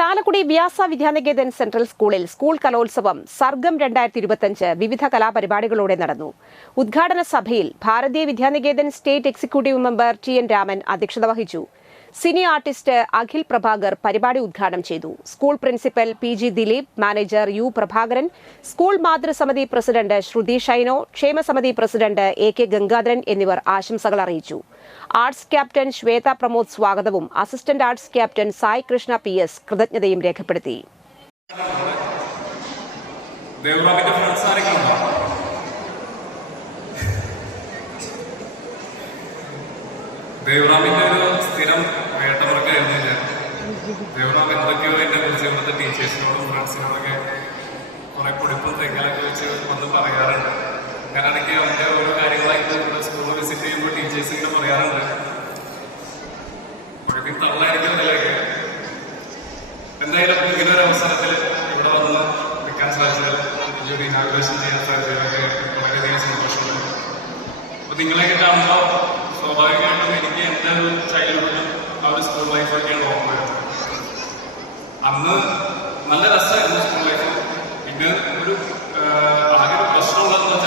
Chalakudy Vyasa Vidya Niketan central സ്കൂളിൽ school കലോത്സവം സർഗം രണ്ടായിരത്തി ഇരുപത്തിയഞ്ച് വിവിധ കലാപരിപാടികളോടെ നടന്നു. ഉദ്ഘാടന സഭയിൽ Bharatiya Vidyaniketan state executive member T N Raman അധ്യക്ഷത വഹിച്ചു. സിനി ആർട്ടിസ്റ്റ് അഖിൽ പ്രഭാകർ പരിപാടി ഉദ്ഘാടനം ചെയ്തു. School principal P G Dileep manager U Prabhakaran school മാതൃസമിതി president ശ്രുതി ഷൈനോ ക്ഷേമസമിതി പ്രസിഡന്റ് എ കെ ഗംഗാധരൻ എന്നിവർ ആശംസകൾ അറിയിച്ചു. ആർട്സ് ക്യാപ്റ്റൻ ശ്വേത പ്രമോദ് സ്വാഗതവും. Assistant arts captain Sai Krishna P S കൃതജ്ഞതയും രേഖപ്പെടുത്തി. ദേവറാമിന്റെ ഒരു സ്ഥിരം വേട്ടവർക്കായിരുന്നു എഴുതില്ല ദേവറാം എന്തൊക്കെയോ എന്നെ കുറിച്ച് ഇവിടുത്തെ ടീച്ചേഴ്സിനോടും ഫ്രണ്ട്സിനോടൊക്കെ കുറെ പൊടിപ്പും തെങ്ങലൊക്കെ വെച്ച് വന്ന് പറയാറുണ്ട്. ഞാനാണെങ്കിൽ അവന്റെ ഓരോ കാര്യങ്ങളായിട്ട് സ്കൂൾ വിസിറ്റ് ചെയ്യുമ്പോൾ ടീച്ചേഴ്സ് ഇങ്ങനെ പറയാറുണ്ട്. കുഴപ്പം തള്ളായിരിക്കും എന്തായാലും ഇങ്ങനെ ഒരു അവസരത്തിൽ ഇവിടെ വന്ന് നിൽക്കാൻ സാധിച്ചത് ഈ ഒരു ഇനാഗ്രേഷൻ ചെയ്യാൻ സാധിച്ചതൊക്കെ വളരെയധികം സന്തോഷമുണ്ട്. അപ്പൊ നിങ്ങളെയൊക്കെ കാണുമ്പോൾ സ്വാഭാവികമായിട്ടും എനിക്ക് എന്റെ ഒരു ആ ഒരു സ്കൂൾ ലൈഫൊക്കെയാണ് ഓർമ്മ വരുന്നത് അന്ന്